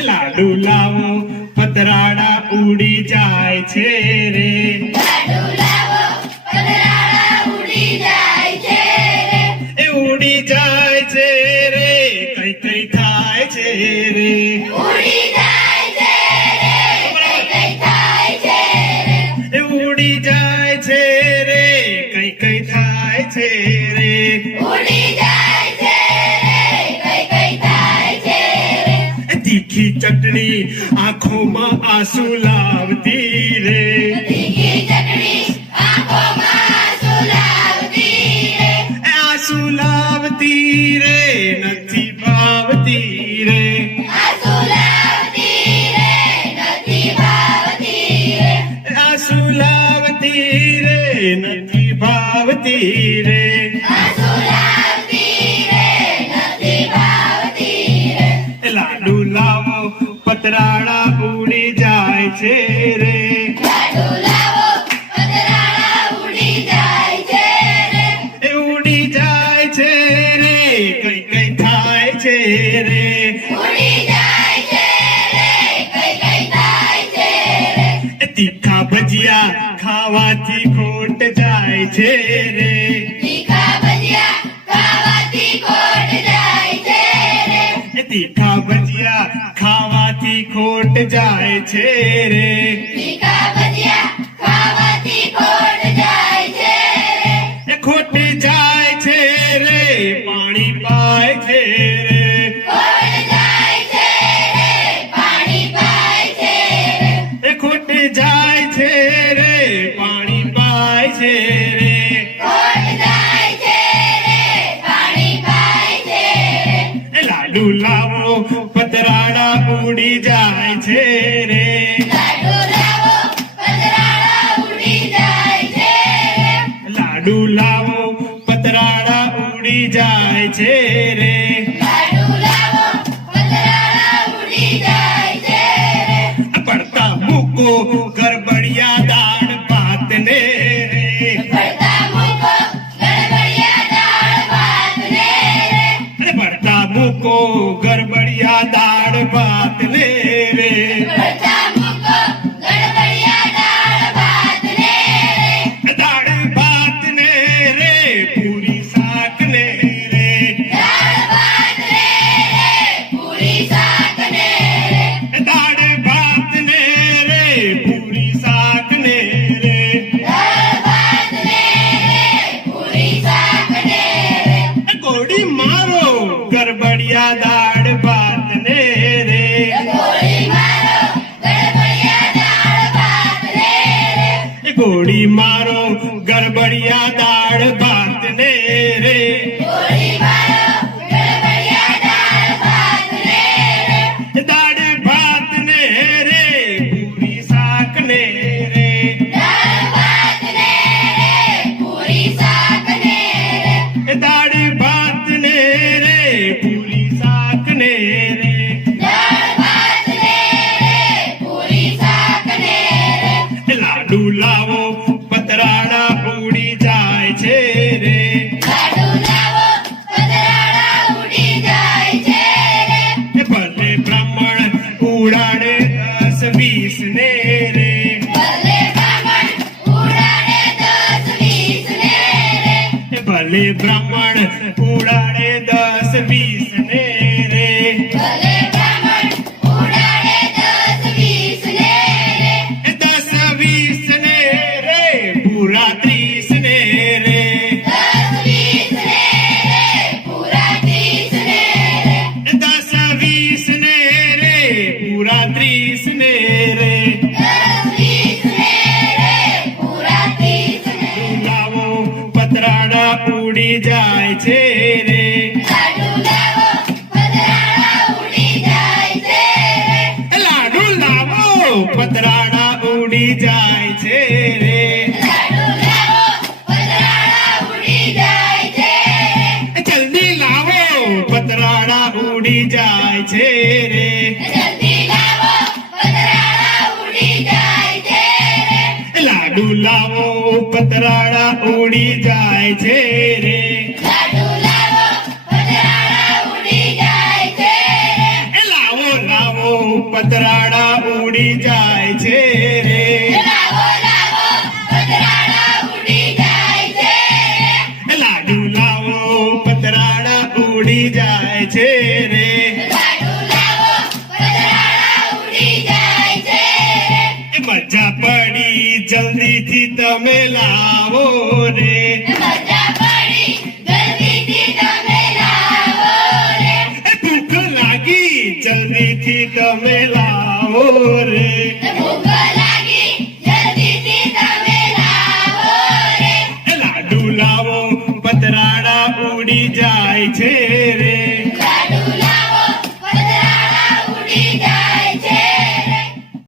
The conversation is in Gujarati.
લાડુ લાવો પતરાડા ઉડી જાય છે રે. લાડુ લાવો પતરાડા ઉડી જાય છે રે. એ ઉડી જાય છે રે કઈ કઈ થાય છે રે. ઉડી જાય છે રે કઈ કઈ થાય છે રે. એ ઉડી જાય છે રે કઈ કઈ થાય છે રે. ઉડી જાય છે રે કઈ કઈ થાય છે રે. તીખી ચટણી આંખોમાં આંસુ લાવતી રે. તીખી ચટણી આંખોમાં આંસુ લાવતી રે. આંસુ લાવતી રે નથી ભાવતી રે. આંસુ લાવતી રે નથી ભાવતી રે. આંસુ લાવતી રે નથી ભાવતી રે. આંસુ લાવતી રે નથી ભાવતી રે. લાડુ લાવો પતરાડા ઉડી જાય છે રે. લાડુ લાવો પતરાડા ઉડી જાય છે રે. એ ઉડી જાય છે રે કઈ કઈ થાય છે રે. ઉડી જાય છે રે કઈ કઈ થાય છે રે. તીખા ભજીયા ખાવાથી ખોટ જાય છે રે. તીખા ભજીયા ખાવાથી ખોટ જાય છે રે. તીખા ભજીયા ખાવાથી ખોટ જાય છે રે. તીખા ભજીયા ખાવાથી ખોટ જાય છે રે. એ ખોટ જાય છે રે પાણી પાય છે રે. ખોટ જાય છે રે પાણી પાય છે રે. એ ખોટ જાય છે રે પાણી પાય છે રે. ખોટ જાય છે રે પાણી પાય છે રે. એ લાડુ લાવો પતરાડા ઉડી જાય છે રે. લાડુ લાવો પતરાડા ઉડી જાય છે રે. લાડુ લાવો પતરાડા ઉડી જાય છે રે. લાડુ લાવો પતરાડા ઉડી જાય છે રે. પડતા મૂકો ગરબડિયા દાળ ભાત ને રે. પડતા મૂકો ગડબડિયા દાળ ભાત ને રે. અરે પડતા મૂકો ગરબડિયા દાળ ભાત ને રે. પડતા મૂકો ગડબડિયા દાળ ભાત ને રે. દાળ ભાત ને રે પૂરી શાક ને રે. દાળ ભાત ને રે પૂરી શાક ને રે. દાળ ભાત ને રે પૂરી શાક ને રે. દાળ ભાત ને રે પૂરી શાક ને રે. ગોળી મારો ગરબડિયા દાળ ભાત ને રે. ગોળી મારો ગડબડિયા દાળ ભાત ને રે. ગોળી મારો ગરબડિયા દાળ ભાત ને રે. ગોળી મારો ગડબડિયા દાળ ભાત ને રે. દાળ ભાત ને રે પૂરી શાક ને રે. દાળ ભાત ને રે પૂરી શાક ને રે. દાળ ભાત ને રે પૂરી શાક ને રે. દાળ ભાત ને રે પૂરી શાક ને રે. લાડુ લાવો પતરાડા ઉડી જાય છે રે. લાડુ લાવો પતરાડા ઉડી જાય છે રે. ભલે બ્રાહ્મણ ઉડાડે 10-20 ને રે. ભલે બ્રાહ્મણ ઉડાડે 10-20 ને રે. ભલે બ્રાહ્મણ ઉડાડે 10-20 ને રે. ભલે બ્રાહ્મણ ઉડાડે 10-20 ને રે. 10-20 ને રે પૂરા 30 ને રે. 10-20 ને રે પૂરા 30 ને રે. 10-20 ને રે પૂરા 30 ને રે. 10-20 ને રે પૂરા 30 ને રે. લાવો પતરાડા ઉડી જાય છે રે. લાડુ લાવો પતરાડા ઉડી જાય છે રે. લાડુ લાવો પતરાડા ઉડી જાય છે રે. લાડુ લાવો પતરાડા ઉડી જાય છે રે. જલ્દી લાવો પતરાડા ઉડી જાય છે રે. જલ્દી લાવો પતરાડા ઉડી જાય છે રે. લાડુ લાવો પતરાડા ઉડી જાય છે રે. લાડુ લાવો પતરાડા ઉડી જાય છે રે. લાવો લાવો પતરાડા ઉડી જાય છે રે લાવો લાવો પતરાળા ઉડી જાય છે લાડુ લાવો પતરાડા ઉડી જાય છે રે લાડુ લાવો પતરાળા ઉડી જાય છે એ મજા પડી જલ્દીથી તમે લાવો રે મજા પડી જલ્દીથી તમે લાવો રે એ ભૂખ લાગી જલ્દીથી તમે